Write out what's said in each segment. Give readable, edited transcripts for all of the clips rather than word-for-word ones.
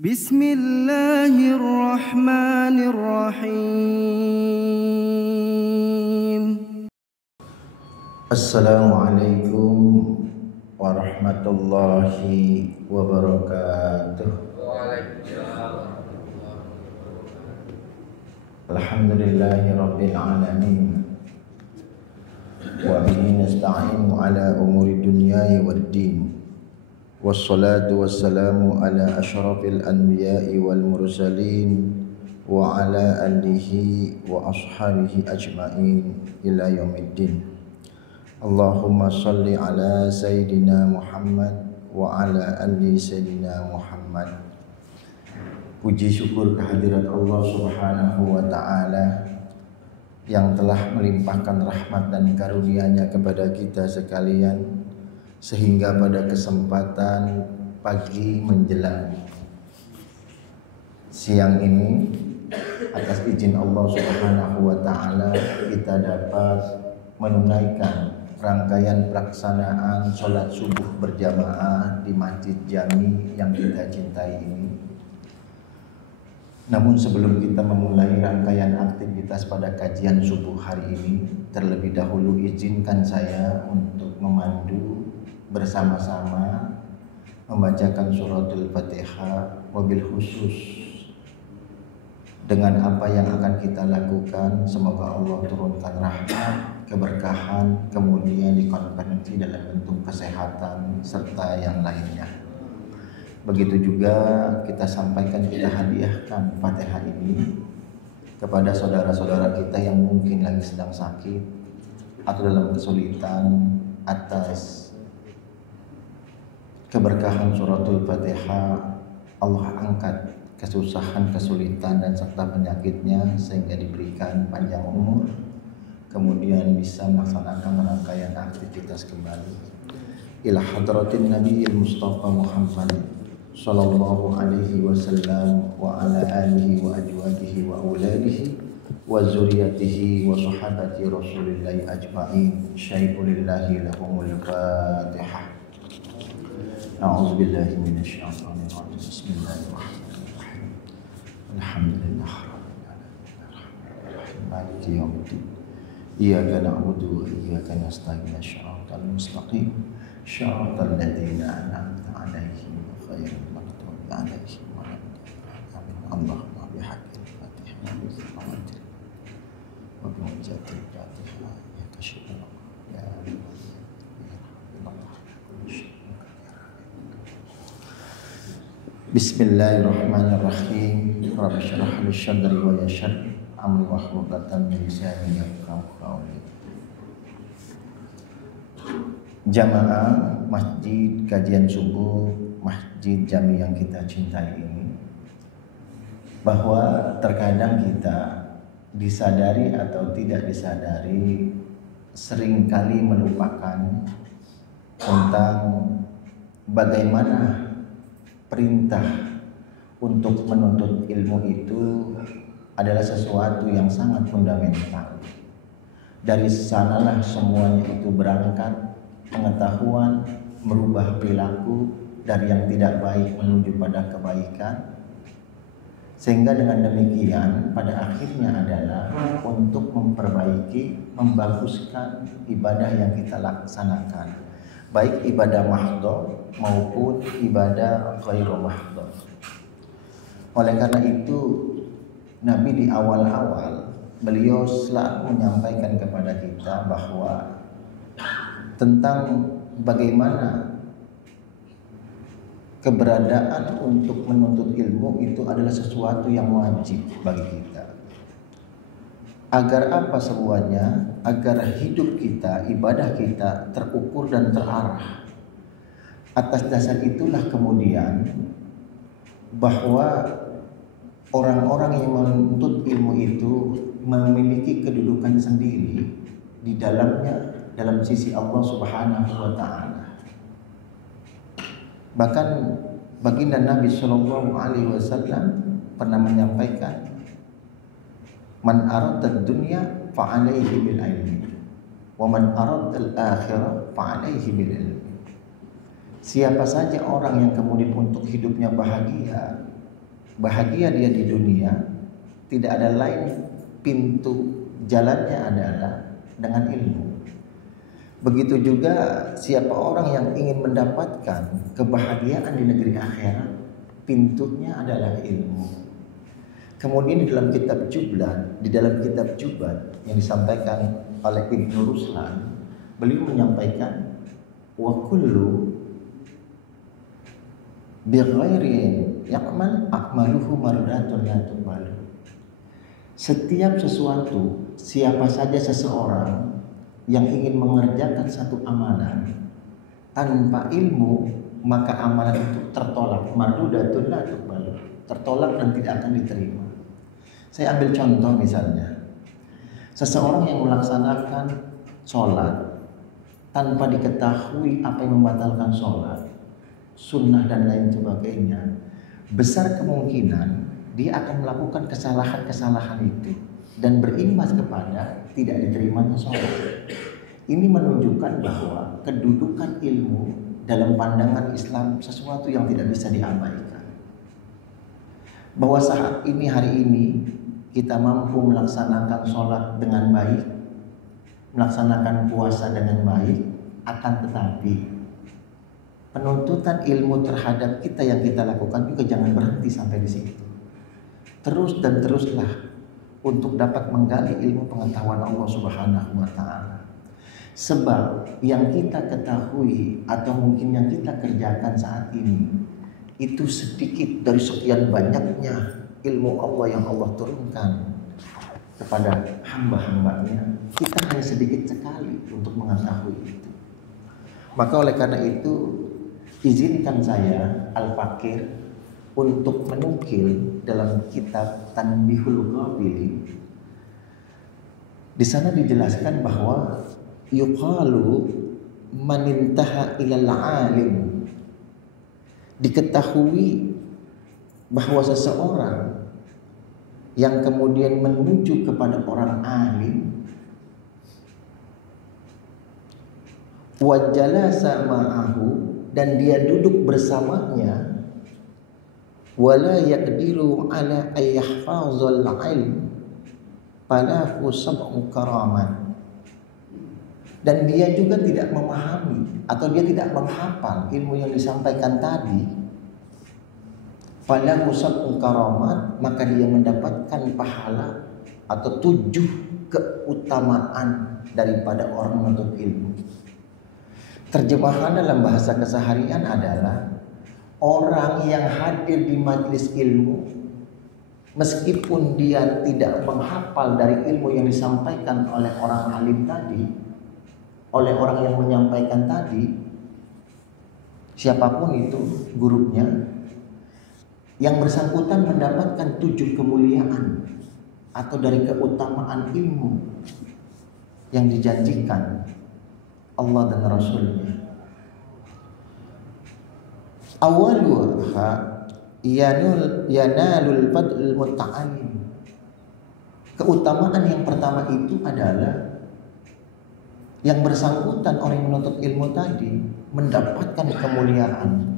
Bismillahirrahmanirrahim. Assalamualaikum warahmatullahi wabarakatuh. Alhamdulillahi rabbil alamin. Wa bihi nasta'inu ala umuri dunyai waddin. Wassalatu wassalamu ala asyrafil anbiya'i wal mursalin wa ala alihi wa ashabihi ajma'in ila yaumiddin. Allahumma salli ala Sayyidina Muhammad wa ala ali Sayyidina Muhammad. Puji syukur kehadirat Allah Subhanahu wa ta'ala yang telah melimpahkan rahmat dan karunia-Nya kepada kita sekalian, sehingga pada kesempatan pagi menjelang siang ini, atas izin Allah Subhanahu wa ta'ala, kita dapat menunaikan rangkaian pelaksanaan sholat subuh berjamaah di Masjid Jami yang kita cintai ini. Namun sebelum kita memulai rangkaian aktivitas pada kajian subuh hari ini, terlebih dahulu izinkan saya untuk memandu bersama-sama membacakan suratul Fatihah, wabil khusus dengan apa yang akan kita lakukan. Semoga Allah turunkan rahmat, keberkahan, kemudian dikonfirmasi dalam bentuk kesehatan serta yang lainnya. Begitu juga kita sampaikan, kita hadiahkan Fatihah ini kepada saudara-saudara kita yang mungkin lagi sedang sakit atau dalam kesulitan. Atas keberkahan suratul Fatihah, Allah angkat kesusahan, kesulitan dan serta penyakitnya, sehingga diberikan panjang umur, kemudian bisa melaksanakan rangkaian aktivitas kembali. Ila hadratin Nabiyil Mustafa Muhammad sallallahu alaihi wasallam wa ala alihi wa ajwadihi wa auladihi wa zuriyatihi wa sahabati Rasulillahi ajma'in. Syai'ulillahi lahumul Fatihah. A'udzu billahi minasyaitonir rajim. Bismillahirrahmanirrahim. Alhamdulillahirabbil alamin. Maliki yaumiddin. Iyyaka na'budu wa iyyaka nasta'in. Shiratal mustaqim. Shiratal ladzina an'amta 'alaihim ghairil maghdubi 'alaihim waladdallin. Allahumma bihaqqil Fatihah wa bi'izzatil Fatihah ya kasyifal ya Bismillahirrahmanirrahim. Rabbi shrah li sadri wa yassir amri wahlul 'uqdatam min lisani yafqahu qawli. Jamaah Masjid Kajian Subuh Masjid Jami yang kita cintai ini, bahwa terkadang kita disadari atau tidak disadari seringkali melupakan tentang bagaimana perintah untuk menuntut ilmu itu adalah sesuatu yang sangat fundamental. Dari sanalah semuanya itu berangkat, pengetahuan merubah perilaku dari yang tidak baik menuju pada kebaikan, sehingga dengan demikian pada akhirnya adalah untuk memperbaiki, membaguskan ibadah yang kita laksanakan, baik ibadah mahdhah maupun ibadah ghairu mahdhah. Oleh karena itu, Nabi di awal-awal beliau selalu menyampaikan kepada kita bahwa tentang bagaimana keberadaan untuk menuntut ilmu itu adalah sesuatu yang wajib bagi kita. Agar apa semuanya? Agar hidup kita, ibadah kita terukur dan terarah. Atas dasar itulah kemudian bahwa orang-orang yang menuntut ilmu itu memiliki kedudukan sendiri di dalamnya, dalam sisi Allah Subhanahu wa ta'ala. Bahkan baginda Nabi Shallallahu alaihi wasallam pernah menyampaikan, man aradad dunya fa'alaihi bil ilmi wa man aradal akhirah fa'alaihi bil ilmi. Siapa saja orang yang kemudian untuk hidupnya bahagia bahagia dia di dunia, tidak ada lain pintu jalannya adalah dengan ilmu. Begitu juga siapa orang yang ingin mendapatkan kebahagiaan di negeri akhirat, pintunya adalah ilmu. Kemudian di dalam kitab Jubat yang disampaikan oleh Ibnu Ruslan, beliau menyampaikan wa kullu bighairin ya'mal akmaluhu mardatun la tuqbalu. Setiap sesuatu, siapa saja seseorang yang ingin mengerjakan satu amalan tanpa ilmu, maka amalan itu tertolak, mardudatun la tuqbalu, tertolak dan tidak akan diterima. Saya ambil contoh misalnya, seseorang yang melaksanakan sholat tanpa diketahui apa yang membatalkan sholat, sunnah dan lain sebagainya, besar kemungkinan dia akan melakukan kesalahan-kesalahan itu dan berimbas kepada tidak diterimanya sholat. Ini menunjukkan bahwa kedudukan ilmu dalam pandangan Islam sesuatu yang tidak bisa diabaikan. Bahwa saat ini, hari ini, kita mampu melaksanakan sholat dengan baik, melaksanakan puasa dengan baik, akan tetapi penuntutan ilmu terhadap kita yang kita lakukan juga jangan berhenti sampai di situ. Terus dan teruslah untuk dapat menggali ilmu pengetahuan Allah Subhanahu wa Ta'ala. Sebab yang kita ketahui atau mungkin yang kita kerjakan saat ini itu sedikit dari sekian banyaknya ilmu Allah yang Allah turunkan kepada hamba-hambanya. Kita hanya sedikit sekali untuk mengetahui itu. Maka oleh karena itu, izinkan saya Al-Fakir untuk menukil dalam kitab Tanbihul Ghafilin. Di sana dijelaskan bahwa yuqalu man intaha ilal alim, diketahui bahwa seseorang yang kemudian menuju kepada orang alim, wa jalasa ma'ahu, dan dia duduk bersamanya, wala yaqdiru ala ayyahfazul ilm falahu sab'u karamat, dan dia juga tidak memahami atau dia tidak menghafal ilmu yang disampaikan tadi, falahu sab'u karamat, maka dia mendapatkan pahala atau 7 keutamaan daripada orang menuntut ilmu. Terjemahan dalam bahasa keseharian adalah orang yang hadir di majelis ilmu, meskipun dia tidak menghafal dari ilmu yang disampaikan oleh orang alim tadi, oleh orang yang menyampaikan tadi, siapapun itu gurunya, yang bersangkutan mendapatkan 7 kemuliaan atau dari keutamaan ilmu yang dijanjikan Allah dan Rasulnya. Awaluha yanalul fadl muta'alim. Keutamaan yang pertama itu adalah yang bersangkutan orang yang menuntut ilmu tadi mendapatkan kemuliaan.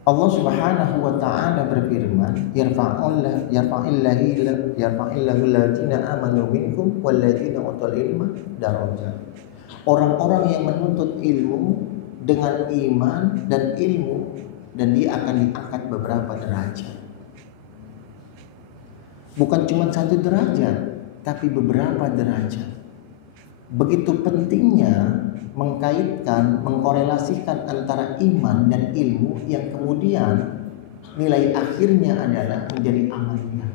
Allah Subhanahu wa Ta'ala berfirman, yarfa'illahu alladziina aamanu minkum walladziina utul ilma darajat. Orang-orang yang menuntut ilmu dengan iman dan ilmu, dan dia akan diangkat beberapa derajat. Bukan cuma 1 derajat, tapi beberapa derajat. Begitu pentingnya mengkaitkan, mengkorelasikan antara iman dan ilmu yang kemudian nilai akhirnya adalah menjadi amaliyah.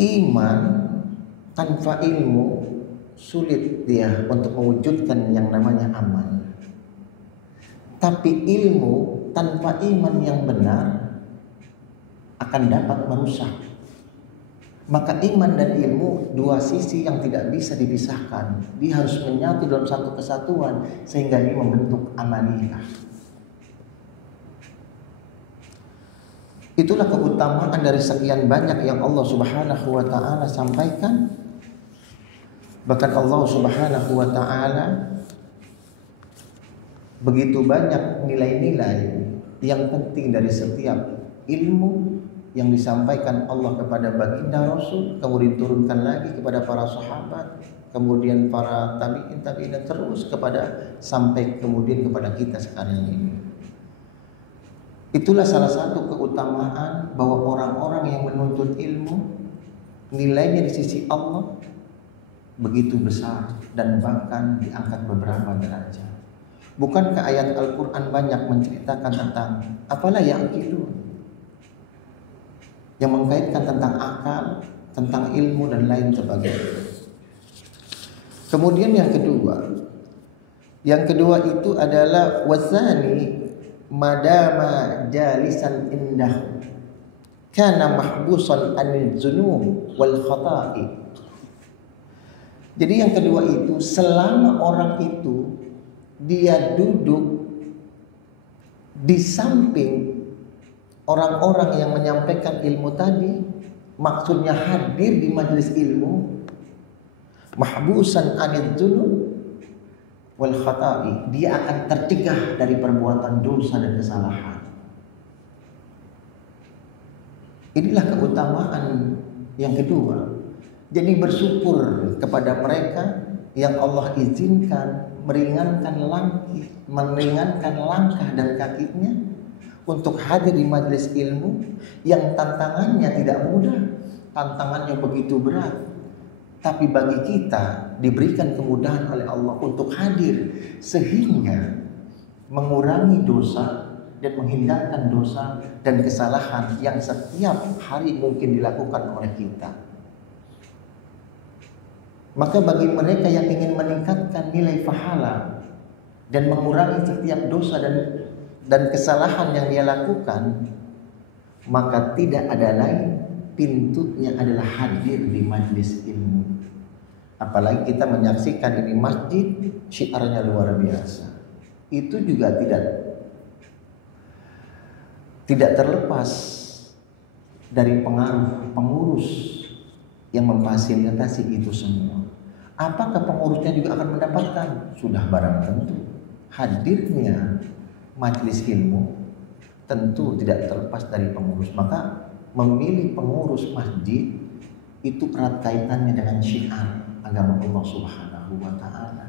Iman tanpa ilmu sulit dia untuk mewujudkan yang namanya amal. Tapi ilmu tanpa iman yang benar akan dapat merusak. Maka iman dan ilmu 2 sisi yang tidak bisa dipisahkan. Dia harus menyatu dalam satu kesatuan sehingga dia membentuk amaliyah. Itulah keutamaan dari sekian banyak yang Allah Subhanahu wa Ta'ala sampaikan. Bahkan Allah Subhanahu wa Ta'ala Begitu banyak nilai-nilai yang penting dari setiap ilmu yang disampaikan Allah kepada baginda Rasul, kemudian turunkan lagi kepada para sahabat, kemudian para tabi'in dan terus kepada sampai kemudian kepada kita sekarang ini. Itulah salah satu keutamaan bahwa orang-orang yang menuntut ilmu nilainya di sisi Allah begitu besar dan bahkan diangkat beberapa derajat. Bukankah ayat Al-Quran banyak menceritakan tentang apalah yaqilu, yang mengkaitkan tentang akal, tentang ilmu dan lain sebagainya. Kemudian yang kedua itu adalah wazani madama jalisan indah kana mahbusan anil dzunub wal khata'i. Jadi yang kedua itu, selama orang itu dia duduk di samping orang-orang yang menyampaikan ilmu tadi, maksudnya hadir di majelis ilmu, mahbusan anil dzunub wal khata'i, dia akan tercegah dari perbuatan dosa dan kesalahan. Inilah keutamaan yang kedua. Jadi bersyukur kepada mereka yang Allah izinkan meringankan langkah dan kakinya untuk hadir di majelis ilmu yang tantangannya tidak mudah, tantangannya begitu berat. Tapi bagi kita diberikan kemudahan oleh Allah untuk hadir sehingga mengurangi dosa dan menghindarkan dosa dan kesalahan yang setiap hari mungkin dilakukan oleh kita. Maka bagi mereka yang ingin meningkatkan nilai pahala dan mengurangi setiap dosa dan kesalahan yang dia lakukan, maka tidak ada lain, pintunya adalah hadir di majelis ilmu. Apalagi kita menyaksikan ini masjid, syiarnya luar biasa. Itu juga tidak terlepas dari pengaruh pengurus yang memfasilitasi itu semua. Apakah pengurusnya juga akan mendapatkan? Sudah barang tentu. Hadirnya majelis ilmu tentu tidak terlepas dari pengurus. Maka memilih pengurus masjid itu erat kaitannya dengan syiar agama Allah Subhanahu wa taala.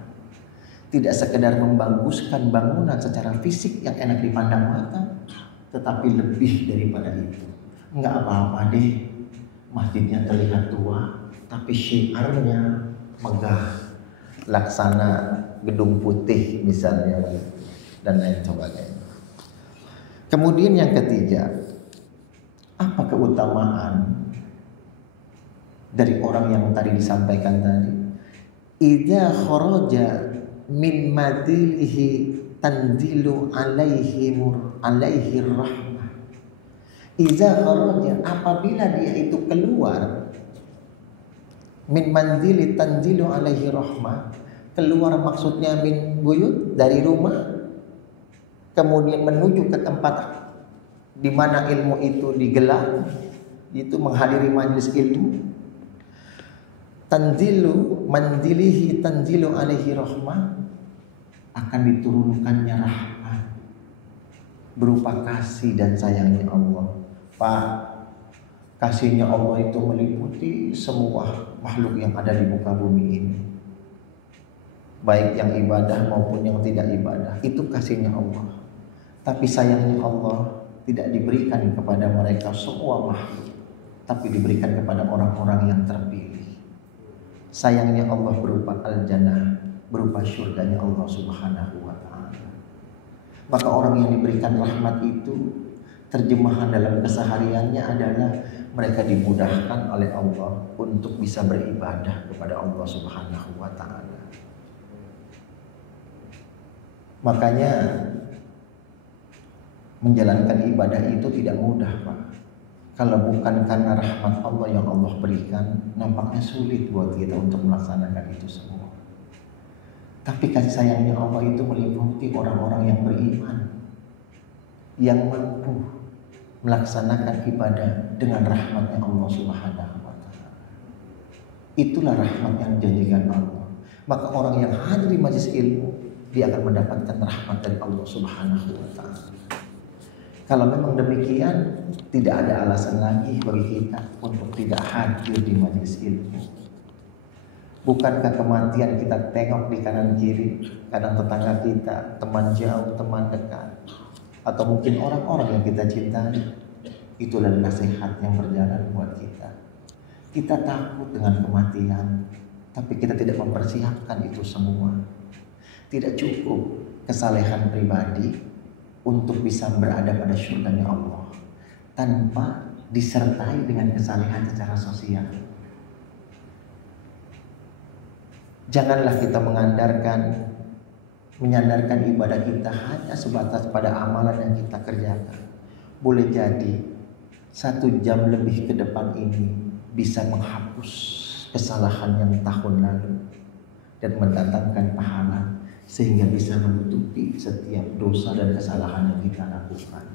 Tidak sekedar membaguskan bangunan secara fisik yang enak dipandang mata, tetapi lebih daripada itu. Enggak apa-apa deh masjidnya terlihat tua, tapi syiarnya megah, laksana gedung putih misalnya, dan lain sebagainya. Kemudian yang ketiga, apa keutamaan dari orang yang tadi disampaikan tadi? Idza kharaja min madilihi tanzilu alaihi rahmah. Idza kharaja, apabila dia itu keluar, min manzili tanzilu alaihi rahmah, keluar maksudnya min buyut, dari rumah, kemudian menuju ke tempat di mana ilmu itu digelar, itu menghadiri majelis ilmu. Tanzilu manzilihi tanzilu alaihi rahmah, akan diturunkannya rahmat berupa kasih dan sayangnya Allah. Pak, kasihnya Allah itu meliputi semua makhluk yang ada di muka bumi ini, baik yang ibadah maupun yang tidak ibadah. Itu kasihnya Allah. Tapi sayangnya Allah tidak diberikan kepada mereka semua makhluk, tapi diberikan kepada orang-orang yang terpilih. Sayangnya Allah berupa al-jannah, berupa syurganya Allah Subhanahu wa ta'ala. Maka orang yang diberikan rahmat itu, terjemahan dalam kesehariannya adalah mereka dimudahkan oleh Allah untuk bisa beribadah kepada Allah Subhanahu wa ta'ala. Makanya menjalankan ibadah itu tidak mudah, Pak. Kalau bukan karena rahmat Allah yang Allah berikan, nampaknya sulit buat kita untuk melaksanakan itu semua. Tapi kasih sayangnya Allah itu meliputi orang-orang yang beriman, yang mampu melaksanakan ibadah dengan rahmatnya Allah Subhanahu wa ta'ala. Itulah rahmat yang dijanjikan Allah. Maka orang yang hadir di majelis ilmu dia akan mendapatkan rahmat dari Allah Subhanahu wa taala. Kalau memang demikian, tidak ada alasan lagi bagi kita untuk tidak hadir di majelis ilmu. Bukankah kematian kita tengok di kanan kiri, kadang tetangga kita, teman jauh, teman dekat, atau mungkin orang-orang yang kita cintai. Itulah nasihat yang berjalan buat kita. Kita takut dengan kematian, tapi kita tidak mempersiapkan itu semua. Tidak cukup kesalehan pribadi untuk bisa berada pada surganya Allah tanpa disertai dengan kesalehan secara sosial. Janganlah kita menyandarkan ibadah kita hanya sebatas pada amalan yang kita kerjakan. Boleh jadi 1 jam lebih ke depan ini bisa menghapus kesalahan yang tahun lalu dan mendatangkan pahala, sehingga bisa menutupi setiap dosa dan kesalahan yang kita lakukan.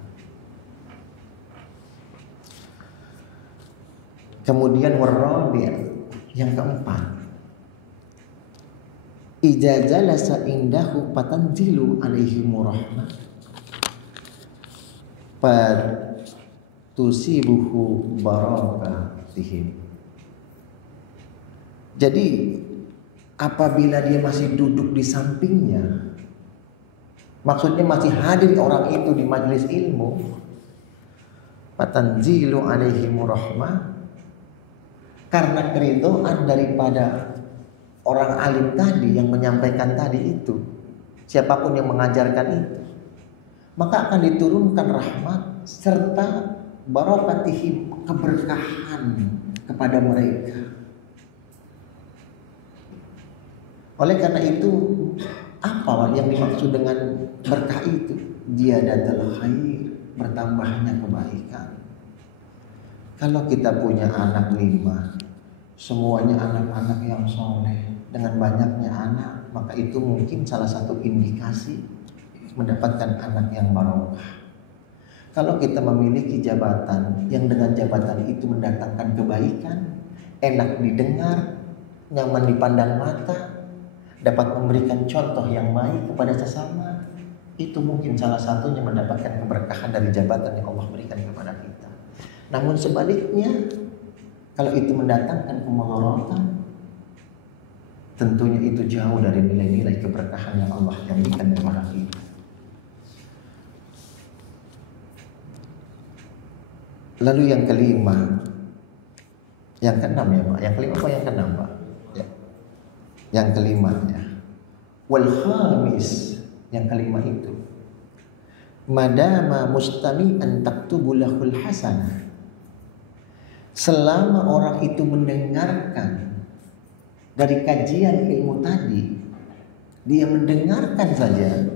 Kemudian warabi', yang keempat, idza jalasa indahu fatanzilu alaihi rahmah tusibuhu barakatihim. Jadi apabila dia masih duduk di sampingnya, maksudnya masih hadir orang itu di majelis ilmu, fatanzilu alaihi rahmah, karena keridhaan daripada orang alim tadi yang menyampaikan tadi itu, siapapun yang mengajarkan itu, maka akan diturunkan rahmat serta barakatihim, keberkahan kepada mereka. Oleh karena itu, apa yang dimaksud dengan berkah itu? Ziyadatul khair, bertambahnya kebaikan. Kalau kita punya anak 5, semuanya anak-anak yang soleh, dengan banyaknya anak, maka itu mungkin salah satu indikasi mendapatkan anak yang barokah. Kalau kita memiliki jabatan yang dengan jabatan itu mendatangkan kebaikan, enak didengar, nyaman dipandang mata, dapat memberikan contoh yang baik kepada sesama, itu mungkin salah satunya mendapatkan keberkahan dari jabatan yang Allah berikan kepada kita. Namun sebaliknya, kalau itu mendatangkan kemudaratan, tentunya itu jauh dari nilai-nilai keberkahan yang Allah janjikan kepada kita. Lalu yang kelima, yang keenam ya Pak, yang kelima apa yang keenam Pak? Ya. Yang kelima ya. Wal khamis, yang kelima itu, madama mustami'an taktubu lahul hasanah. Selama orang itu mendengarkan dari kajian ilmu tadi, dia mendengarkan saja,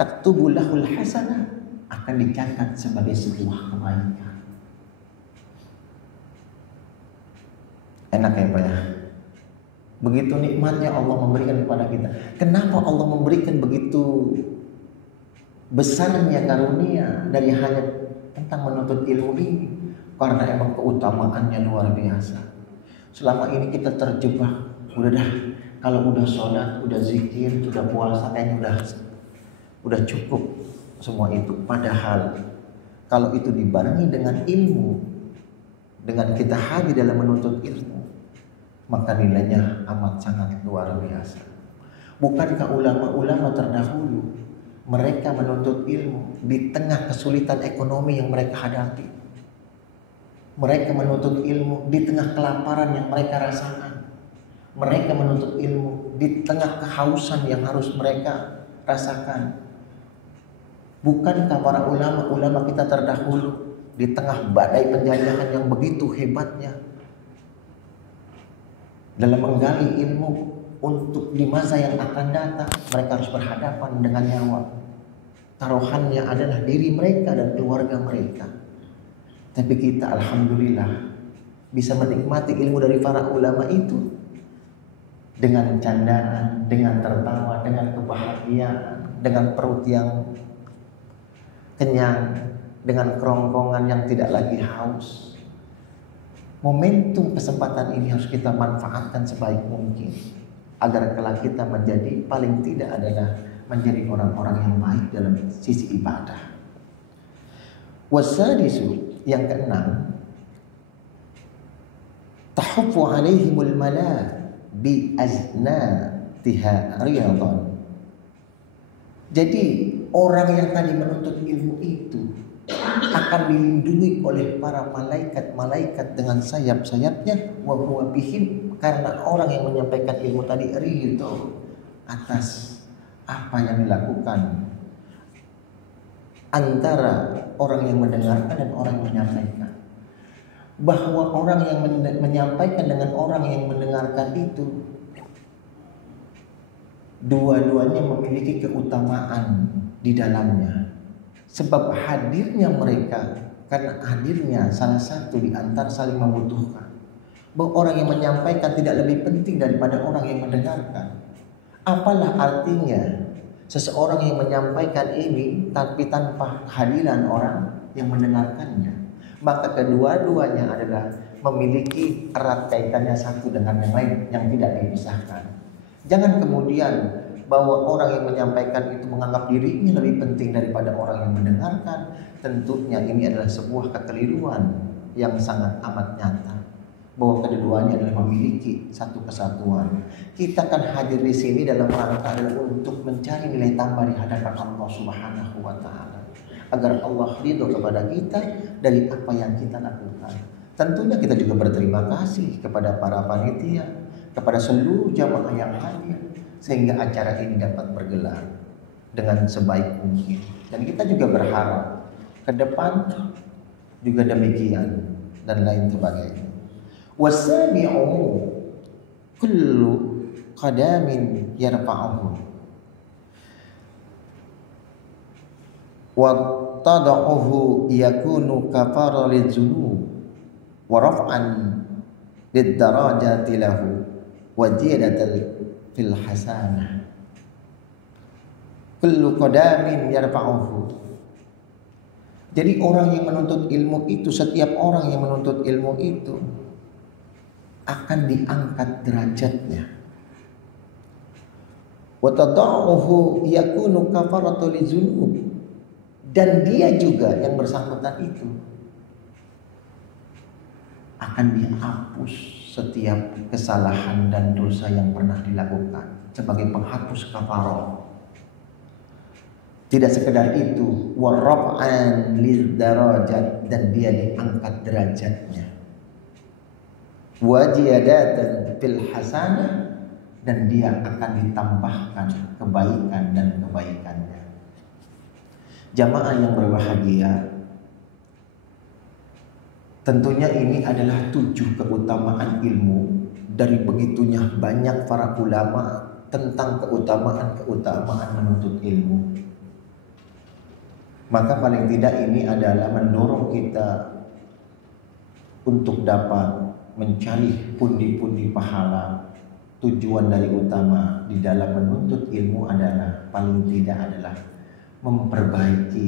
taktubu lahul hasanah, akan dicatat sebagai sebuah kebaikan. Enak ya Pak ya? Begitu nikmatnya Allah memberikan kepada kita. Kenapa Allah memberikan begitu besarnya karunia dari hanya tentang menuntut ilmu ini? Karena emang keutamaannya luar biasa. Selama ini kita terjebak, udah dah, kalau udah sholat, udah zikir, udah puasa, kayaknya udah cukup semua itu. Padahal kalau itu dibarengi dengan ilmu, dengan kita hadir dalam menuntut ilmu, maka nilainya amat sangat luar biasa. Bukankah ulama-ulama terdahulu mereka menuntut ilmu di tengah kesulitan ekonomi yang mereka hadapi? Mereka menuntut ilmu di tengah kelaparan yang mereka rasakan. Mereka menuntut ilmu di tengah kehausan yang harus mereka rasakan. Bukankah para ulama-ulama kita terdahulu di tengah badai penjajahan yang begitu hebatnya, dalam menggali ilmu untuk di masa yang akan datang, mereka harus berhadapan dengan nyawa. Taruhannya adalah diri mereka dan keluarga mereka. Tapi kita alhamdulillah bisa menikmati ilmu dari para ulama itu dengan candaan, dengan tertawa, dengan kebahagiaan, dengan perut yang kenyang, dengan kerongkongan yang tidak lagi haus. Momentum kesempatan ini harus kita manfaatkan sebaik mungkin. agar kelak kita menjadi paling tidak adalah menjadi orang-orang yang baik dalam sisi ibadah. Wasadisu, yang keenam, tahuffu alaihimul mala bi aznatiha riyadhan. Jadi orang yang tadi menuntut ilmu itu akan dilindungi oleh para malaikat-malaikat dengan sayap-sayapnya, wa huwa bihim, karena orang yang menyampaikan ilmu tadi ridho atas apa yang dilakukan antara orang yang mendengarkan dan orang yang menyampaikan. Bahwa orang yang menyampaikan dengan orang yang mendengarkan itu dua-duanya memiliki keutamaan di dalamnya. Sebab hadirnya mereka, karena hadirnya salah satu di antara saling membutuhkan. Bahwa orang yang menyampaikan tidak lebih penting daripada orang yang mendengarkan. Apalah artinya seseorang yang menyampaikan ini tapi tanpa kehadiran orang yang mendengarkannya. Maka kedua-duanya adalah memiliki erat kaitannya satu dengan yang lain yang tidak dipisahkan. Jangan kemudian bahwa orang yang menyampaikan itu menganggap dirinya lebih penting daripada orang yang mendengarkan. Tentunya ini adalah sebuah kekeliruan yang sangat amat nyata. Bahwa keduanya adalah memiliki satu kesatuan. Kita kan hadir di sini dalam rangka adalah untuk mencari nilai tambah di hadapan Allah Subhanahu wa Ta'ala, agar Allah ridho kepada kita dari apa yang kita lakukan. Tentunya kita juga berterima kasih kepada para panitia, kepada seluruh jamaah yang hadir, sehingga acara ini dapat bergelar dengan sebaik mungkin. Dan kita juga berharap ke depan juga demikian dan lain sebagainya. Wasabi'u kullu qadamin yarfa'uhu wa tada'uhu yakunu kafara lidzunub wa raf'an lid-darajati lahu wa ziyadatan fil hasanah. Kullu qadamin yarfa'uhu. Jadi orang yang menuntut ilmu itu, setiap orang yang menuntut ilmu itu akan diangkat derajatnya. Wa tada'uhu yakunu kafaratu lidzunub. Dan dia juga yang bersangkutan itu akan dihapus setiap kesalahan dan dosa yang pernah dilakukan sebagai penghapus kafarah. Tidak sekedar itu, wa raf'an lil darajat, dan dia diangkat derajatnya. Wa ziyadatan fil hasanah, dan dia akan ditambahkan kebaikan dan kebaikannya. Jamaah yang berbahagia, tentunya ini adalah 7 keutamaan ilmu dari begitunya banyak para ulama tentang keutamaan menuntut ilmu. Maka paling tidak ini adalah mendorong kita untuk dapat mencari pundi-pundi pahala. Tujuan dari utama di dalam menuntut ilmu adalah paling tidak adalah memperbaiki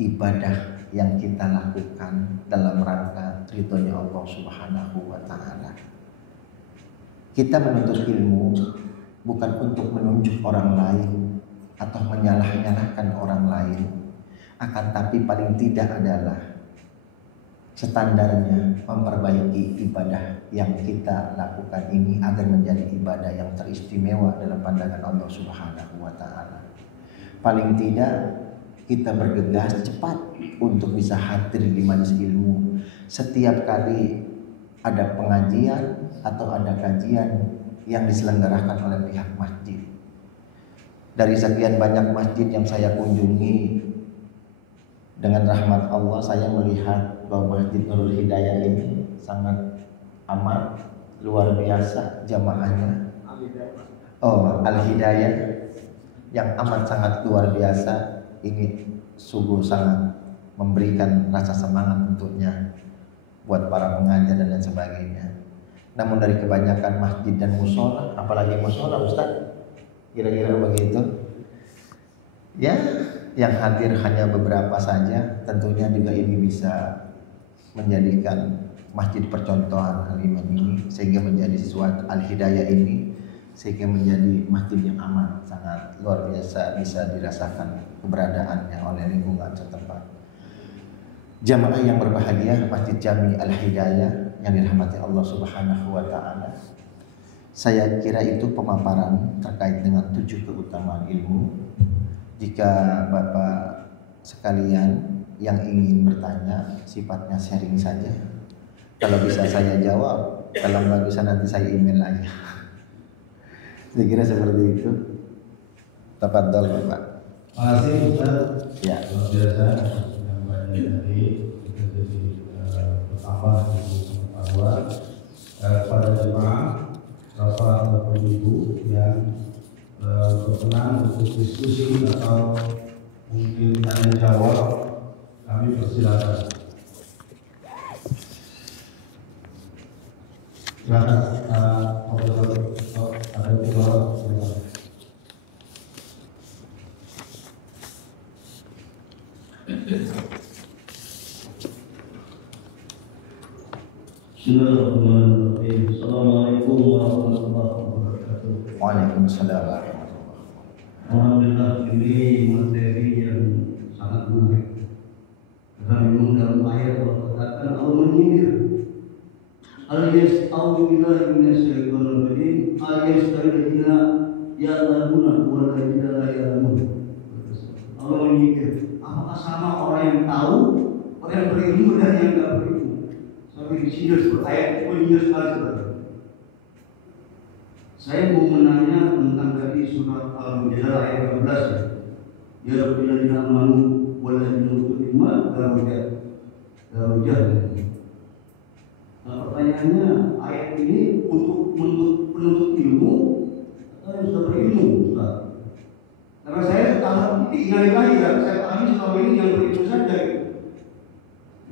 ibadah yang kita lakukan dalam rangka ridhonya Allah Subhanahu wa Ta'ala. Kita menuntut ilmu bukan untuk menunjuk orang lain atau menyalah-nyalahkan orang lain, akan tapi paling tidak adalah standarnya memperbaiki ibadah yang kita lakukan ini agar menjadi ibadah yang teristimewa dalam pandangan Allah Subhanahu wa Ta'ala. Paling tidak kita bergegas cepat untuk bisa hadir di majelis ilmu. Setiap kali ada pengajian atau ada kajian yang diselenggarakan oleh pihak masjid. Dari sekian banyak masjid yang saya kunjungi, dengan rahmat Allah saya melihat bahwa Masjid Nurul Hidayah ini sangat amat luar biasa jamaahnya. Al-Hidayah yang amat sangat luar biasa. Ini sungguh sangat memberikan rasa semangat tentunya buat para pengajar dan lain sebagainya. Namun dari kebanyakan masjid dan musola, apalagi musola Ustaz, kira-kira begitu ya, yang hadir hanya beberapa saja. Tentunya juga ini bisa menjadikan masjid percontohan Al-Iman ini, sehingga menjadi sesuatu Al-Hidayah ini sehingga menjadi masjid yang aman, sangat luar biasa bisa dirasakan keberadaannya oleh lingkungan setempat. Jamaah yang berbahagia Masjid Jami Al-Hidayah yang dirahmati Allah Subhanahu wa taala. Saya kira itu pemaparan terkait dengan 7 keutamaan ilmu. Jika Bapak sekalian yang ingin bertanya, sifatnya sharing saja. Kalau bisa saya jawab, kalau nggak bisa nanti saya email aja. Saya kira seperti itu. Tafadhol Bapak. Terima kasih Ustaz. Ya. Luar biasa yang banyak tadi kita jadi bertambah di pengetahuan pada jemaah Bapak Ibu yang berkenan untuk diskusi atau mungkin tanya jawab, kami persilakan. Silakan ada jawab. Bismillahirrahmanirrahim. Assalamualaikum warahmatullahi wabarakatuh. Waalaikumsalam warahmatullahi wabarakatuh. Alhamdulillah, ini materi yang sangat menarik. Karena memang dalam ayat Allah katakan Allah menyindir. Al-yas'au billahi minasyaitonir rajim. Al-yas'alina ya'lamuna wa la ya'lamun. Allah menyindir. Apakah sama orang yang tahu, orang yang berilmu dan yang tidak berilmu? Sampai disindir seperti ayat itu menyindir sekali saudara. Saya mau menanya tentang tadi surat Al-Mujadalah ayat 12 ya. Ya Rabbil amanu waladina utul ilma darujat. Nah, pertanyaannya ayat ini untuk penuntut ilmu atau yang sudah berilmu, Ustaz? Karena saya setelah ini ingat ya, saya pahami selama ini yang berilmu saja.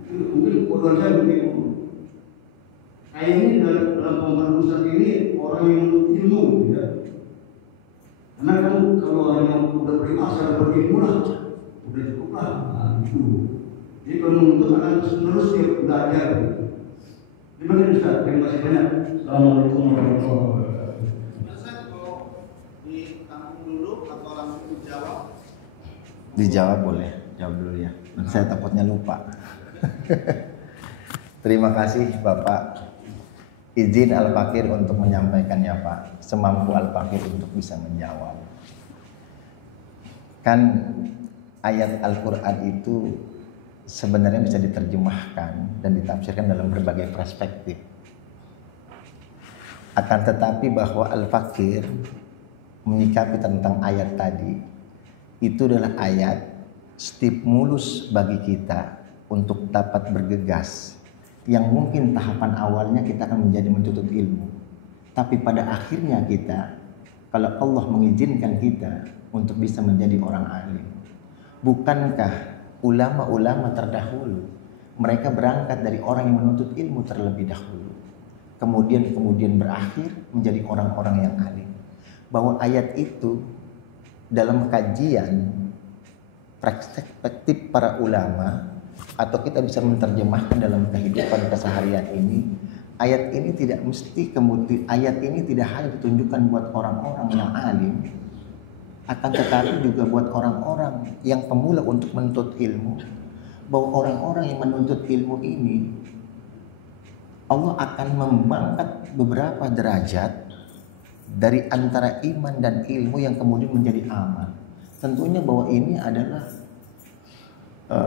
Mungkin kodokan saya begitu. Kayak ini dalam pemahaman Ustaz ini orang yang menuntut ilmu, ya. Karena kan kalau hanya udah berilmu, asal berilmu lah, udah cukup lah. Nah, itu. Jadi kalau menuntut akan terus dia belajar. Terima kasih Ustaz, terima kasih banyak. Assalamualaikum warahmatullahi wabarakatuh. Ustaz mau ditampung dulu atau langsung dijawab? Dijawab boleh, jawab dulu ya. Saya takutnya lupa. Terima kasih Bapak. Izin Al-Fakir untuk menyampaikannya Pak. Semampu Al-Fakir untuk bisa menjawab. Kan ayat Al-Quran itu sebenarnya bisa diterjemahkan dan ditafsirkan dalam berbagai perspektif. Akan tetapi bahwa Al-Fakir menyikapi tentang ayat tadi, itu adalah ayat stimulus bagi kita untuk dapat bergegas. Yang mungkin tahapan awalnya kita akan menjadi menuntut ilmu, tapi pada akhirnya kita, kalau Allah mengizinkan kita untuk bisa menjadi orang alim, bukankah ulama-ulama terdahulu mereka berangkat dari orang yang menuntut ilmu terlebih dahulu, kemudian berakhir menjadi orang-orang yang alim? Bahwa ayat itu dalam kajian perspektif para ulama, atau kita bisa menerjemahkan dalam kehidupan keseharian ini, ayat ini tidak mesti kemudian ayat ini tidak hanya ditunjukkan buat orang-orang yang alim, akan tetapi juga buat orang-orang yang pemula untuk menuntut ilmu. Bahwa orang-orang yang menuntut ilmu ini, Allah akan mengangkat beberapa derajat dari antara iman dan ilmu yang kemudian menjadi amal. Tentunya bahwa ini adalah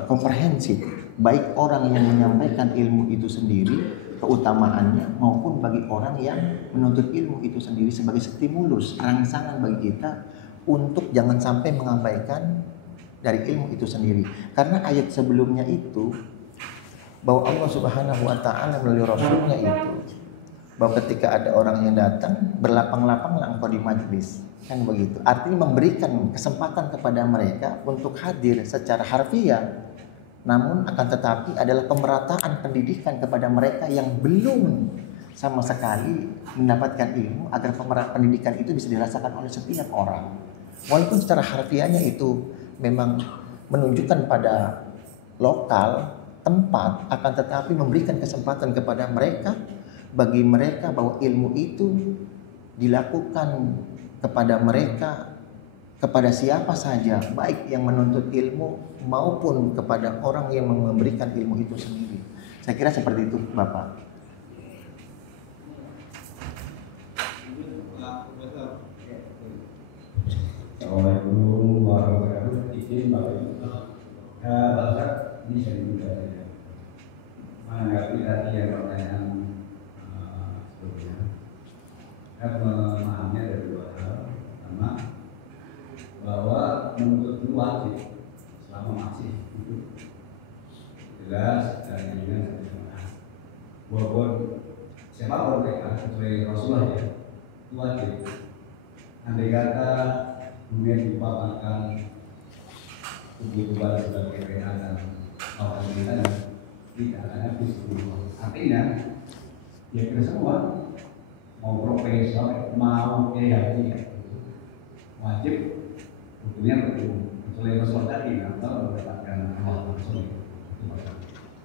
komprehensif, baik orang yang menyampaikan ilmu itu sendiri keutamaannya, maupun bagi orang yang menuntut ilmu itu sendiri sebagai stimulus, rangsangan bagi kita untuk jangan sampai mengabaikan dari ilmu itu sendiri. Karena ayat sebelumnya itu bahwa Allah Subhanahu wa taala melalui Rasulnya itu, bahwa ketika ada orang yang datang, berlapang-lapanglah engkau di majlis, kan begitu. Artinya memberikan kesempatan kepada mereka untuk hadir secara harfiah. Namun akan tetapi adalah pemerataan pendidikan kepada mereka yang belum sama sekali mendapatkan ilmu, agar pemerataan pendidikan itu bisa dirasakan oleh setiap orang. Walaupun secara harfiahnya itu memang menunjukkan pada lokal tempat, akan tetapi memberikan kesempatan kepada mereka, bagi mereka bahwa ilmu itu dilakukan kepada mereka, kepada siapa saja, baik yang menuntut ilmu maupun kepada orang yang memberikan ilmu itu sendiri. Saya kira seperti itu, Bapak. Assalamualaikum warahmatullahi wabarakatuh. Izin Bapak Ibu, Pak Ustaz, ini saya juga menanggapi tadi yang pertanyaan sebelumnya. Saya memahaminya dari dua hal. Pertama, bahwa menuntut itu wajib selama masih hidup, jelas dan dengan sederhana. Walaupun siapapun mereka, kecuali Rasulullah ya, itu wajib. Andai kata kemudian dipaparkan kebutuhan sebagai PA dan orang kita tidak akan habis. Artinya, ya kita semua mau profesor, mau PhD, wajib tentunya bertemu. Kecuali Rasul tadi atau mendapatkan Allah langsung.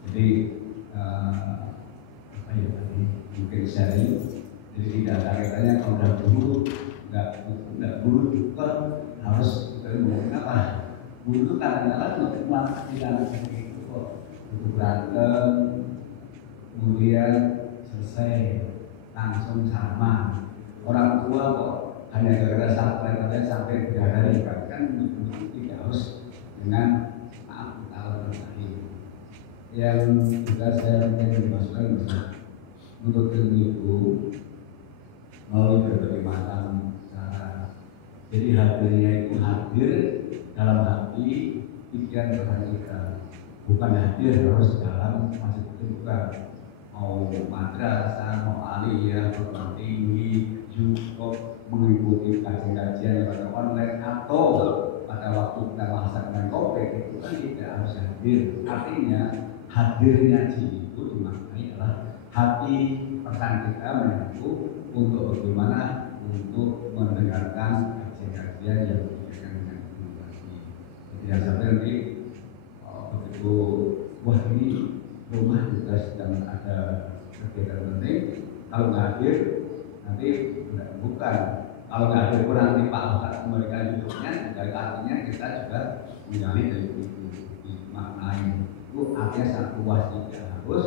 Jadi apa ya tadi mungkin sehari, jadi tidak ada kaitannya kalau udah buruk, nggak buruk juga harus bertemu. Kenapa? Buruk itu kadang-kadang tidak seperti itu kok. Untuk berantem, kemudian selesai langsung sama. Orang tua kok hanya gara-gara sampai sampai berhari kan tidak harus dengan maaf kalau terjadi. Yang juga saya ingin dimasukkan untuk ilmu itu melalui berbagai macam cara. Jadi hadirnya itu hadir dalam hati, pikiran dan kita, bukan hadir harus dalam masjid itu, bukan. Mau madrasah, mau aliyah, perguruan tinggi, juga mengikuti kajian-kajian pada online atau pada waktu kita melaksanakan COVID itu kan tidak harus hadir. Artinya hadirnya itu dimaknai adalah hati pesan kita menyatu untuk bagaimana untuk mendengarkan kajian-kajian yang berkaitan dengan inovasi. Jadi yang sampai nanti begitu wah ini rumah juga sedang ada kegiatan penting, kalau nggak hadir nanti bukan. Kalau nggak hadir pun nanti Pak Ustadz memberikan hidupnya, dari artinya kita juga menjalani dari itu maknai itu artinya sangat luas, tidak harus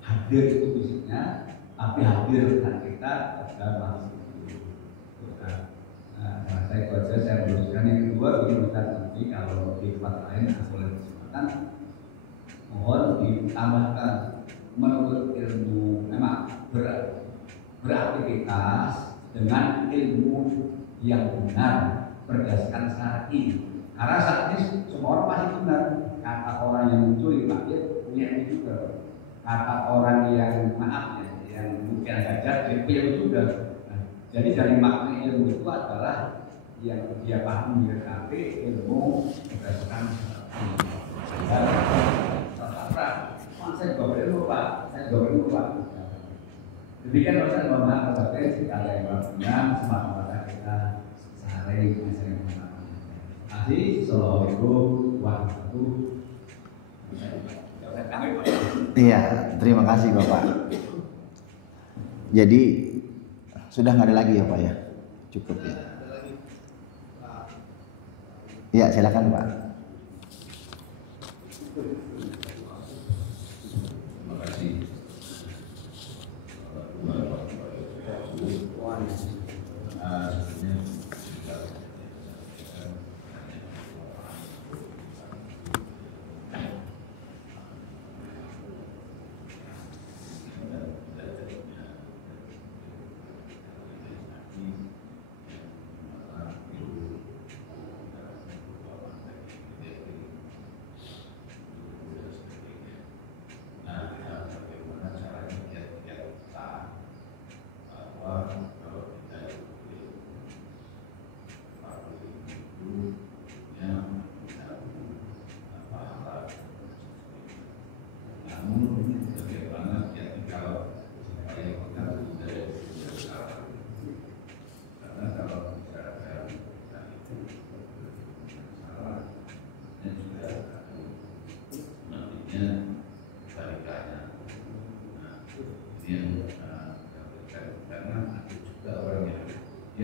hadir itu fisiknya, tapi hadir dan kita pada masih itu. Nah, saya saja saya meneruskan yang kedua begini Ustadz, nanti kalau di tempat lain boleh kesempatan mohon ditambahkan menurut ilmu memang beraktivitas dengan ilmu yang benar berdasarkan syar'i. Karena saat ini semua orang pasti benar. Kata orang yang mencuri pakir punya ini juga. Kata orang yang maaf ya, yang mungkin gajah dia punya juga. Nah, jadi dari makna ilmu itu adalah yang dia pahami berarti ilmu berdasarkan saya juga berilmu Pak, saya juga berilmu Pak. Demikian Ustaz, mohon maaf atas segala yang waktunya, semata-mata kita sehari sering mengenal. Assalamualaikum warahmatullahi wabarakatuh. Iya, terima kasih Bapak. Jadi sudah nggak ada lagi ya Pak ya? Cukup ya. Iya, silakan Pak. Terima kasih.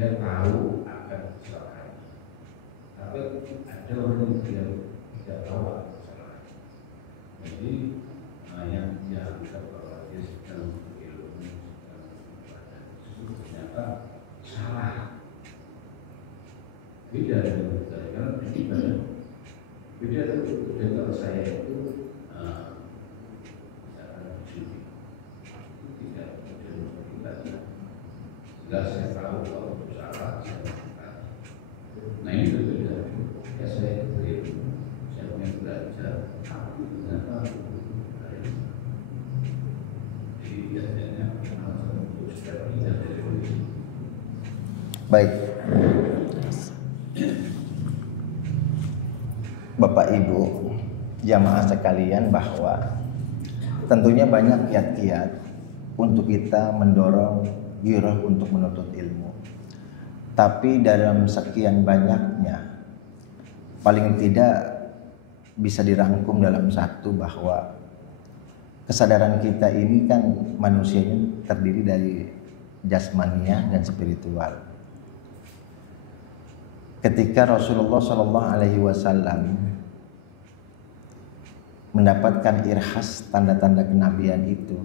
dia tahu akan kesalahan. Tapi ada orang yang tidak tahu akan kesalahan. Jadi yang dia anggap bahwa dia sedang berilmu, sedang beribadah, itu ternyata salah. Beda dengan saya, karena beribadah. Beda dengan kalau saya itu misalkan berjudi, itu tidak berjudi beribadah. Sehingga saya tahu kalau salah, saya melakukan. Nah ini berbeda. Ya saya berilmu, saya ingin belajar, tapi ternyata jadi biasanya untuk sudah tidak dari polisi. Baik, Bapak Ibu jamaah sekalian, bahwa tentunya banyak kiat-kiat untuk kita mendorong giroh untuk menuntut ilmu. Tapi dalam sekian banyaknya, paling tidak bisa dirangkum dalam satu, bahwa kesadaran kita ini kan manusianya terdiri dari jasmania dan spiritual. Ketika Rasulullah SAW mendapatkan irhas tanda-tanda kenabian itu,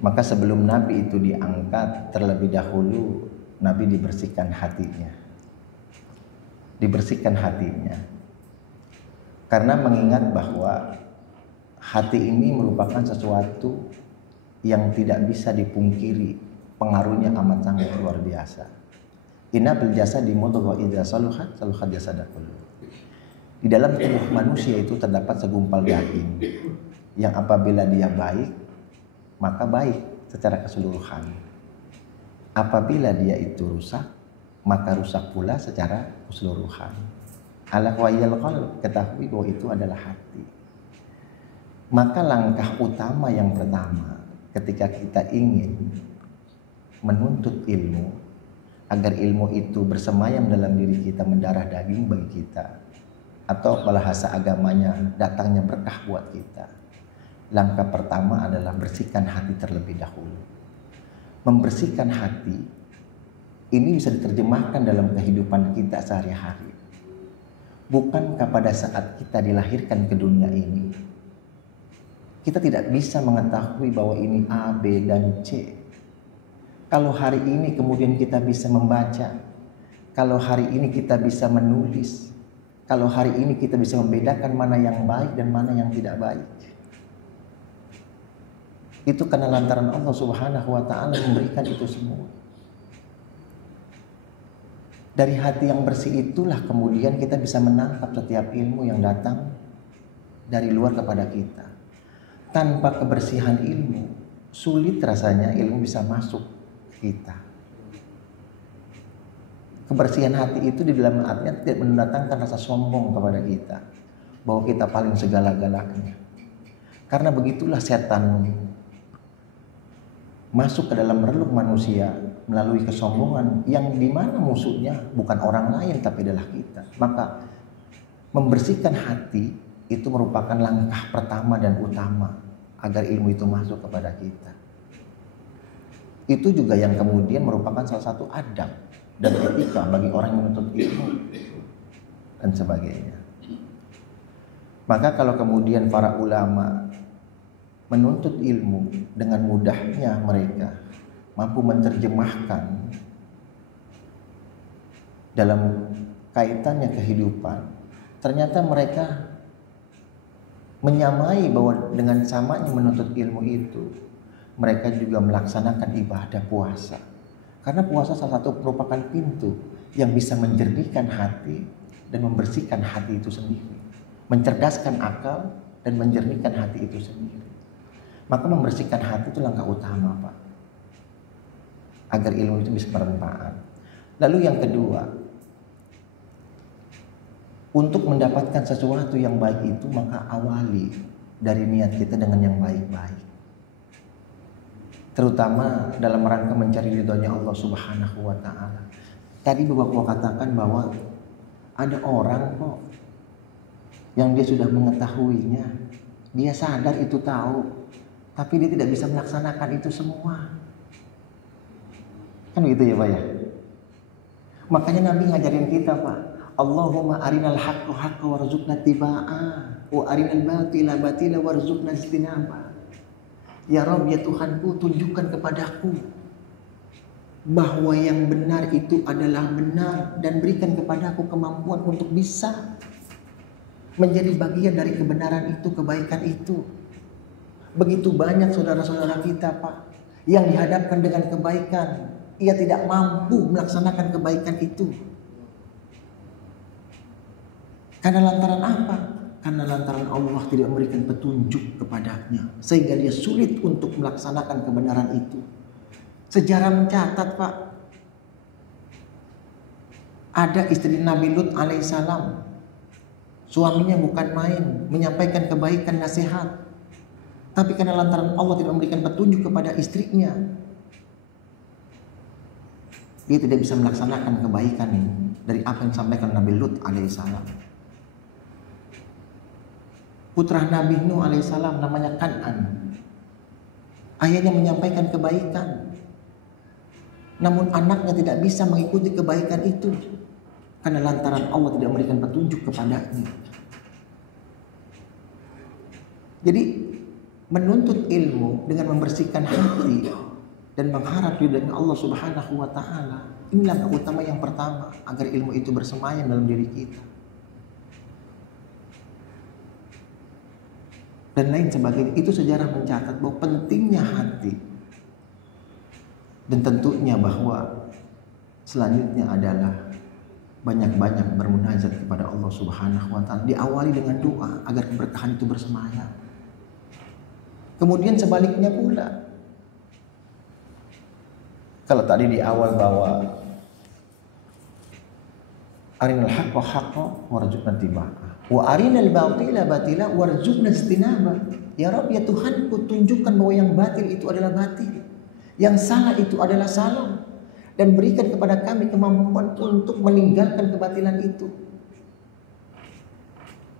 maka sebelum Nabi itu diangkat, terlebih dahulu Nabi dibersihkan hatinya. Dibersihkan hatinya. Karena mengingat bahwa hati ini merupakan sesuatu yang tidak bisa dipungkiri, pengaruhnya amat sangat luar biasa. Inna bil jasadi mudghah idza saluhat saluhat jasad kullu. Di dalam tubuh manusia itu terdapat segumpal daging yang apabila dia baik, maka baik secara keseluruhan. Apabila dia itu rusak, maka rusak pula secara keseluruhan. Ala wayal qalb, ketahui bahwa itu adalah hati. Maka langkah utama yang pertama ketika kita ingin menuntut ilmu, agar ilmu itu bersemayam dalam diri kita, mendarah daging bagi kita, atau bahasa agamanya datangnya berkah buat kita. Langkah pertama adalah bersihkan hati terlebih dahulu. Membersihkan hati ini bisa diterjemahkan dalam kehidupan kita sehari-hari. Bukankah pada saat kita dilahirkan ke dunia ini, kita tidak bisa mengetahui bahwa ini A, B, dan C. Kalau hari ini kemudian kita bisa membaca, kalau hari ini kita bisa menulis, kalau hari ini kita bisa membedakan mana yang baik dan mana yang tidak baik, itu karena lantaran Allah Subhanahu wa Ta'ala memberikan itu semua. Dari hati yang bersih itulah kemudian kita bisa menangkap setiap ilmu yang datang dari luar kepada kita. Tanpa kebersihan ilmu, sulit rasanya ilmu bisa masuk kita. Kebersihan hati itu di dalam artinya tidak mendatangkan rasa sombong kepada kita, bahwa kita paling segala-galanya. Karena begitulah setan masuk ke dalam relung manusia melalui kesombongan, yang dimana musuhnya bukan orang lain tapi adalah kita. Maka membersihkan hati itu merupakan langkah pertama dan utama agar ilmu itu masuk kepada kita. Itu juga yang kemudian merupakan salah satu adab dan etika bagi orang yang menuntut ilmu dan sebagainya. Maka kalau kemudian para ulama menuntut ilmu dengan mudahnya, mereka mampu menerjemahkan dalam kaitannya kehidupan, ternyata mereka menyamai bahwa dengan samanya menuntut ilmu itu, mereka juga melaksanakan ibadah puasa. Karena puasa salah satu merupakan pintu yang bisa menjernihkan hati dan membersihkan hati itu sendiri, mencerdaskan akal dan menjernihkan hati itu sendiri. Maka membersihkan hati itu langkah utama, Pak, agar ilmu itu bisa bermanfaat. Lalu yang kedua, untuk mendapatkan sesuatu yang baik itu, maka awali dari niat kita dengan yang baik-baik. Terutama dalam rangka mencari ridhonya Allah Subhanahu wa Ta'ala. Tadi Bapak katakan bahwa ada orang kok yang dia sudah mengetahuinya, dia sadar itu tahu, tapi dia tidak bisa melaksanakan itu semua. Kan gitu ya Pak ya? Makanya Nabi ngajarin kita, Pak, Allahumma arinal haqqa haqqa warzuqna tibaa wa arinal batila batila warzuqna istinaba. Ya Rabb, ya Tuhanku, tunjukkan kepadaku bahwa yang benar itu adalah benar dan berikan kepadaku kemampuan untuk bisa menjadi bagian dari kebenaran itu, kebaikan itu. Begitu banyak saudara-saudara kita, Pak, yang dihadapkan dengan kebaikan, ia tidak mampu melaksanakan kebaikan itu. Karena lantaran apa? Karena lantaran Allah tidak memberikan petunjuk kepadanya, sehingga dia sulit untuk melaksanakan kebenaran itu. Sejarah mencatat, Pak, ada istri Nabi Lut alaihissalam, suaminya bukan main, menyampaikan kebaikan nasihat, tapi karena lantaran Allah tidak memberikan petunjuk kepada istrinya, dia tidak bisa melaksanakan kebaikan dari apa yang disampaikan Nabi Lut alaihissalam. Putra Nabi Nuh alaihissalam namanya Kan'an, ayahnya menyampaikan kebaikan, namun anaknya tidak bisa mengikuti kebaikan itu karena lantaran Allah tidak memberikan petunjuk kepadanya. Jadi menuntut ilmu dengan membersihkan hati dan mengharap ridha Allah Subhanahu wa taala, inilah utama yang pertama agar ilmu itu bersemayam dalam diri kita. Dan lain sebagainya. Itu sejarah mencatat bahwa pentingnya hati. Dan tentunya bahwa selanjutnya adalah banyak-banyak bermunajat kepada Allah Subhanahu wa taala, diawali dengan doa agar keberkahan itu bersemayam. Kemudian sebaliknya pula, kalau tadi di awal bahwa arinal haqqa haqqa warzuqna tibaa wa arinal batila batila warzuqna istinaba. Ya Rabb, ya Tuhanku, tunjukkan bahwa yang batil itu adalah batil, yang salah itu adalah salah, dan berikan kepada kami kemampuan untuk meninggalkan kebatilan itu.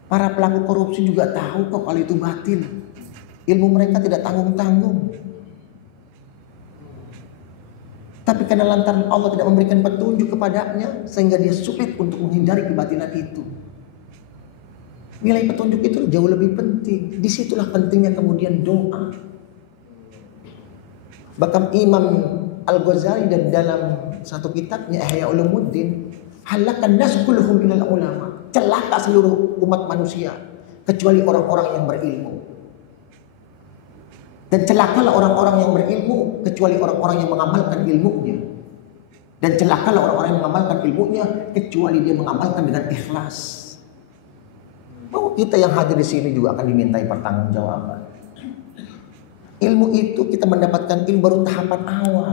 Para pelaku korupsi juga tahu kok kalau itu batil. Ilmu mereka tidak tanggung-tanggung. Tapi karena lantaran Allah tidak memberikan petunjuk kepadanya, sehingga dia sulit untuk menghindari kebatilan itu. Nilai petunjuk itu jauh lebih penting. Disitulah pentingnya kemudian doa. Bahkan Imam Al-Ghazali dan dalam satu kitabnya Ihya Ulumuddin, halakan nas kulluhum ilal ulama, celaka seluruh umat manusia kecuali orang-orang yang berilmu. Dan celakalah orang-orang yang berilmu kecuali orang-orang yang mengamalkan ilmunya. Dan celakalah orang-orang yang mengamalkan ilmunya kecuali dia mengamalkan dengan ikhlas. Bahwa kita yang hadir di sini juga akan dimintai pertanggungjawaban. Ilmu itu kita mendapatkan ilmu baru tahapan awal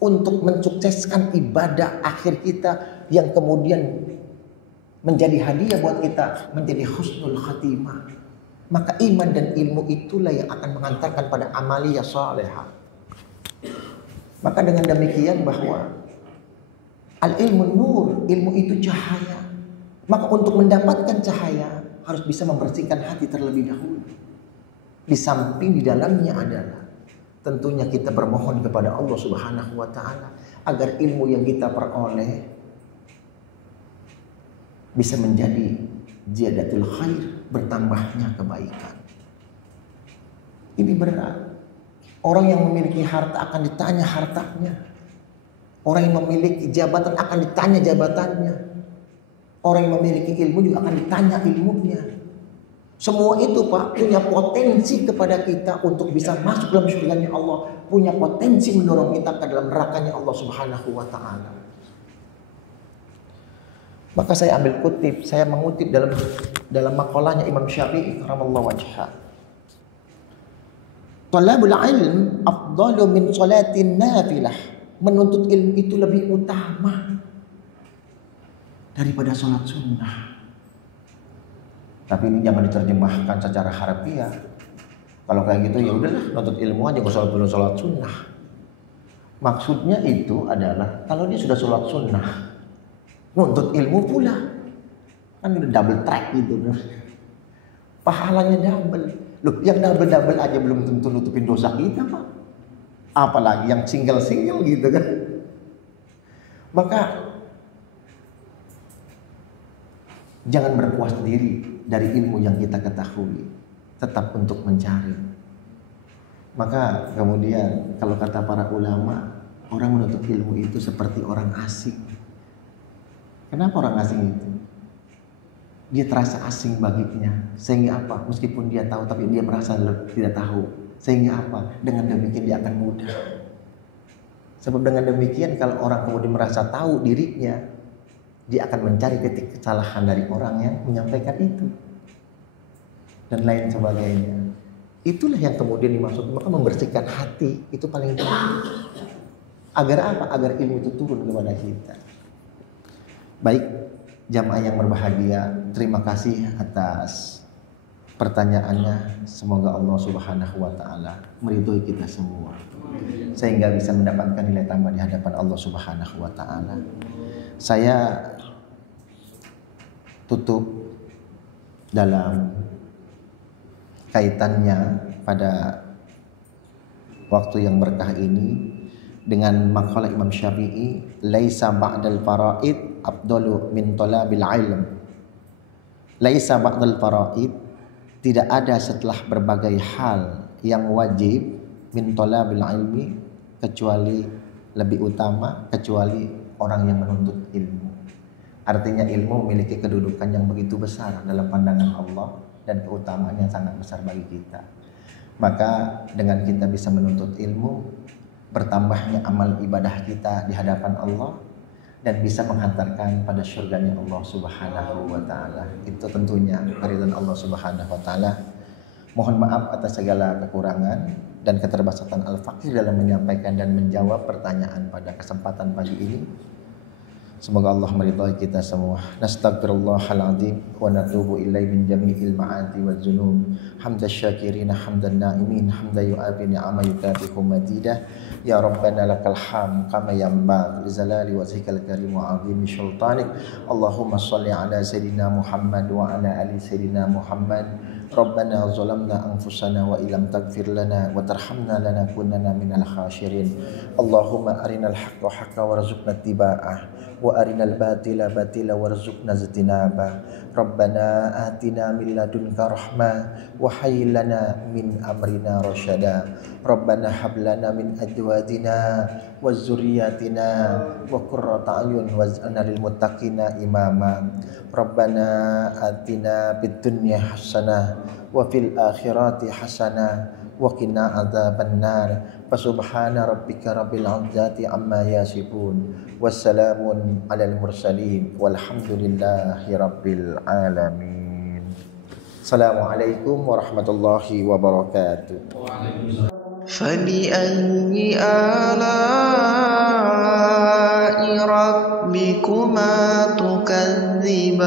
untuk mensukseskan ibadah akhir kita yang kemudian menjadi hadiah buat kita, menjadi husnul khatimah. Maka iman dan ilmu itulah yang akan mengantarkan pada amaliyah salihah. Maka dengan demikian bahwa al-ilmu nur, ilmu itu cahaya. Maka untuk mendapatkan cahaya harus bisa membersihkan hati terlebih dahulu. Di samping di dalamnya adalah tentunya kita bermohon kepada Allah Subhanahu wa taala agar ilmu yang kita peroleh bisa menjadi ziyadatul khair, bertambahnya kebaikan. Ini berat. Orang yang memiliki harta akan ditanya hartanya. Orang yang memiliki jabatan akan ditanya jabatannya. Orang yang memiliki ilmu juga akan ditanya ilmunya. Semua itu, Pak, punya potensi kepada kita untuk bisa masuk dalam surganya Allah, punya potensi mendorong kita ke dalam nerakanya Allah Subhanahu wa taala. Maka saya ambil kutip, saya mengutip dalam makalahnya Imam Syafi'i karamallahu wajhah. Talabul ilm afdalu min salatin nafilah. Menuntut ilmu itu lebih utama daripada sholat sunnah. Tapi ini jangan diterjemahkan secara harfiah. Kalau kayak gitu ya udahlah, nuntut ilmu aja, gak usah sholat sunnah. Maksudnya itu adalah kalau dia sudah sholat sunnah, nuntut ilmu pula, kan udah double track gitu, pahalanya double. Loh, yang double aja belum tentu nutupin dosa kita, Pak. Apalagi yang single gitu kan. Maka Jangan berpuas diri dari ilmu yang kita ketahui, tetap untuk mencari. Maka kemudian kalau kata para ulama, orang menuntut ilmu itu seperti orang asing. Kenapa orang asing itu? Dia terasa asing baginya. Sehingga apa? Meskipun dia tahu tapi dia merasa tidak tahu. Sehingga apa? Dengan demikian dia akan mudah. Sebab dengan demikian kalau orang kemudian merasa tahu dirinya, dia akan mencari titik kesalahan dari orang yang menyampaikan itu dan lain sebagainya. Itulah yang kemudian dimaksud, maka membersihkan hati itu paling penting. Agar apa? Agar ilmu itu turun kepada kita. Baik, jamaah yang berbahagia, terima kasih atas pertanyaannya. Semoga Allah Subhanahu wa taala meridhoi kita semua sehingga bisa mendapatkan nilai tambah di hadapan Allah Subhanahu wa taala. Saya tutup dalam kaitannya pada waktu yang berkah ini dengan maqalah Imam Syafi'i, laisa ba'dal faraid afdalu min talabil ilm. Laisa ba'dal faraid, tidak ada setelah berbagai hal yang wajib min talabil ilmi, kecuali lebih utama kecuali orang yang menuntut ilmu. Artinya ilmu memiliki kedudukan yang begitu besar dalam pandangan Allah dan keutamaan yang sangat besar bagi kita. Maka dengan kita bisa menuntut ilmu, bertambahnya amal ibadah kita di hadapan Allah dan bisa menghantarkan pada surganya Allah Subhanahu wa taala. Itu tentunya keridhaan Allah Subhanahu wa taala. Mohon maaf atas segala kekurangan dan keterbatasan Al-Fakir dalam menyampaikan dan menjawab pertanyaan pada kesempatan pagi ini. Semoga Allah meridhai kita semua. Nastaghfirullahal azim wa natubu ilaihi min jami'il ma'ati wal dzunub. Hamdan syakirin, hamdan na'imin, hamdan yu'abi ni'ama yukafi'u madidah. Ya Rabbana lakal hamd kama yanbaghi li zalali wajhikal karim wa 'azimi sultanik. Allahumma shalli ala sayyidina Muhammad wa ala ali sayyidina Muhammad. Rabbana zalamna anfusana wa illam taghfir lana wa tarhamna lanakunanna minal khashirin. Allahumma arinal haqqa haqqan warzuqna ittiba'ah wa arinal batila batila warzuqna ijtinabah. Rabbana atina min ladunka rahmah wa hayyi lana min amrina rasyada. Rabbana hab lana min azwajina wa dzurriyyatina wa qurrata a'yun waj'alna lil muttaqina imama. Rabbana atina fid dunya hasanah wa fil akhirati hasanah wa qina adzabannar. Fasubhana rabbika rabbil izzati amma yasifun. Wassalamun alal mursalin walhamdulillahi rabbil alamin. Assalamualaikum warahmatullahi wabarakatuh. فبأي آلاء ربكما تكذبان